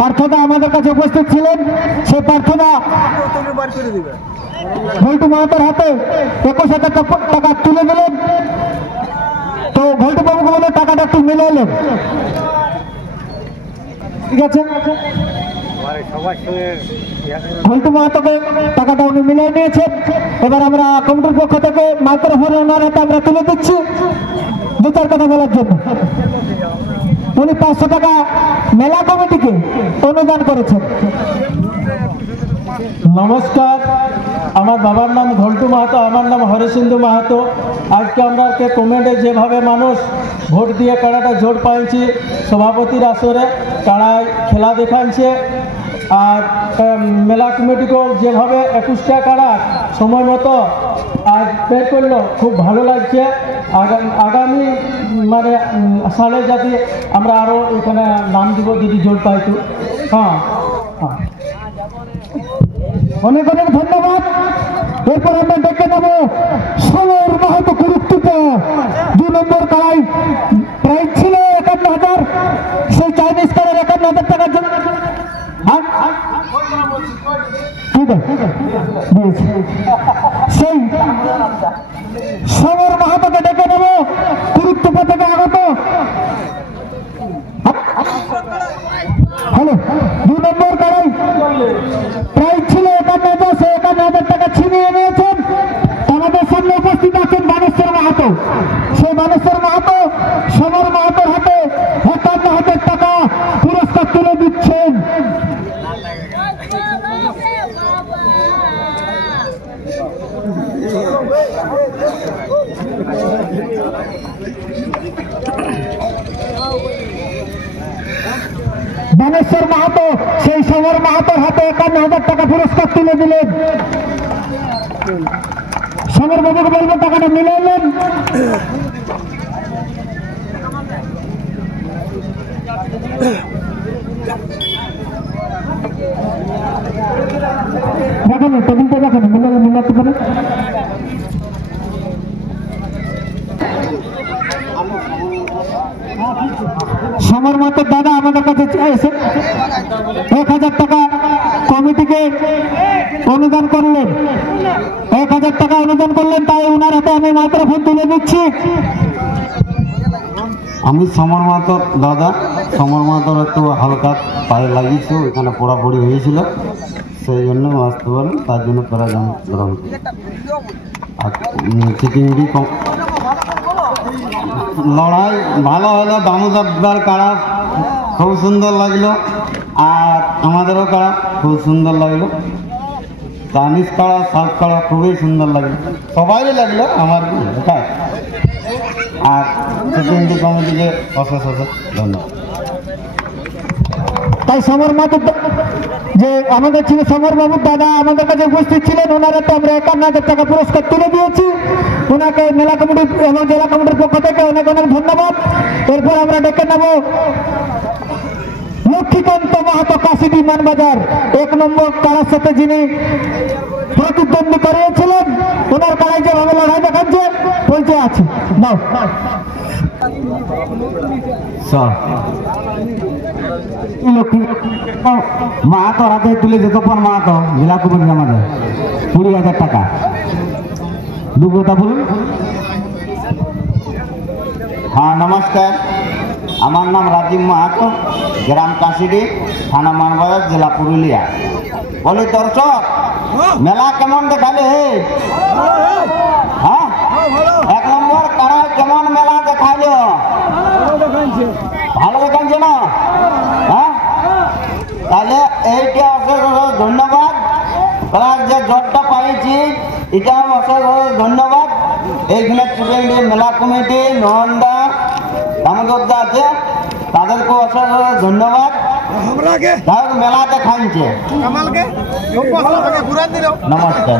প্রার্থনা আমাদের কাছে উপস্থিত ছিলেন। সেই প্রার্থনা ভল্টু মাহাতোর হাতে 21,000 টাকা তুলে দিলেন। তো ভল্টু বাবুকে বলে টাকাটা একটু মিলে এলেন, ঠিক আছে? ভল্টু মাহাতোকে টাকাটা উনি মিলিয়ে নিয়েছেন। এবার আমরা কমিটির পক্ষ থেকে মাইক্রোফোন ওনার হাতে আমরা তুলে দিচ্ছি 2-4 কথা বলার জন্য। উনি 500 টাকা মেলা কমিটিকে অনুদান করেছেন। নমস্কার, আমার বাবার নাম ভল্টু মাহাতো, আমার নাম হরিসিন্ধু মাহাতো। আজকে আমরা কমেন্টে যেভাবে মানুষ ভোট দিয়ে কাড়াটা জোর পাইছি, সভাপতির আসরে কাড়ায় খেলা দেখাচ্ছে। আর মেলা কমিটিকেও যেভাবে 21টা কাড়া সময় মতো আজ বের করলো, খুব ভালো লাগছে। আগামী মানে সালে যাতে আমরা আরও এখানে নাম দিব যদি জোর পাই তো। হ্যাঁ হ্যাঁ, অনেক অনেক ধন্যবাদ। এরপর আমরা ডেকে নেব সমর মাহাতো কুরুক্ষেত্র। 2 নম্বর কাড়াই প্রাইজ ছিল 51,000, সেই চাইনিজ কাড়ার 51,000 টাকার জন্য সেই সমর মাহাতোকে ডেকে নেব কুরুক্ষেত্র থেকে আগত। হ্যালো, 2 নম্বর কাড়াই প্রাইজ ছিল 51,000, সেই 51,000 টাকা ছিনিয়ে নিয়েছেন। আমাদের সামনে উপস্থিত আছেন বানেশ্বর মাহাতো। সেই বানেশ্বর মাহাতো সমর মাহাতোর হাতে 51,000 টাকা পুরস্কার তুলে দিচ্ছেন। বানেশ্বর মাহাতো সেই সমর মাহাতোর হাতে 51,000 টাকা পুরস্কার তুলে দিলেন। সমর বাবুকে বলবো টাকাটা মিলে এলেন। দেখেন টেবিলটা দেখেন, মিলাতে পারে। সমর মাহাতোর দাদা আমাদের কাছে এসে 1,000 টাকা কমিটিকে অনুদান করলেন। 1,000 টাকা অনুদান করলেন, তাই ওনার হাতে আমি মাইক্রোফোন তুলে দিচ্ছি। আমি সমর মাহাতোর দাদা। সমর মাহাতোর একটু হালকা পায়ে লাগিয়েছে, ওইখানে পড়াপড়ি হয়েছিল, সেই জন্য আসতে পারেন, তার জন্য প্রাইজ আমি গ্রহণ করি। আর চিটিংটি লড়াই ভালো হলো। দামোদর কাড়া খুব সুন্দর লাগলো, আর আমাদেরও কাড়া খুব সুন্দর লাগলো। চাইনিজ কাড়া, সাউথ কাড়া খুবই সুন্দর লাগলো, সবাই লাগলো আমার এটাই। আর চিটিংটি কমিটিকে অশেষ অশেষ ধন্যবাদ। তাই সমর মাহাতো যে আমাদের ছিল সমর বাবুর দাদা আমাদের কাছে উপস্থিত ছিলেন, ওনারা তো আমরা 51,000 টাকা পুরস্কার তুলে দিয়েছি। ওনাকে মেলা কমিটি এবং জেলা কমিটির পক্ষ থেকে অনেক অনেক ধন্যবাদ। এরপর আমরা ডেকে নেব লক্ষ্মীকান্ত মাহাতো, কাশী বিমানবাজার। 1 নম্বর কাড়ার সাথে যিনি প্রতিদ্বন্দ্বী করিয়েছিলেন, ওনার কাড়াই যেভাবে লড়াই দেখাচ্ছে পরিচয় আছে। নাও মাহাতোর হাতে তুলে যতক্ষণ মাহাতো জেলা কমিটি আমাদের 20,000 টাকা। 2 কথা বলুন। হ্যাঁ নমস্কার, আমার নাম রাজীব মাহাতো, গ্রাম কাশিডি, থানা মানবাজার, জেলা পুরুলিয়া। বলি দর্শক, মেলা কেমন দেখালে? হ্যাঁ, 1 নম্বর কাড়ায় কেমন মেলা দেখালো? ভালো দেখাচ্ছে না? হ্যাঁ, তাহলে এইটা অশেষ অশেষ ধন্যবাদ। যে জটটা পাইছি এটা অশেষ অশেষ ধন্যবাদ। এইখানে চিটিংটি মেলা কমিটি নহন্দা দামোদরদা আছে, তাদেরকে অশেষ অশেষ ধন্যবাদ। মেলাতে খাইছে। নমস্কার।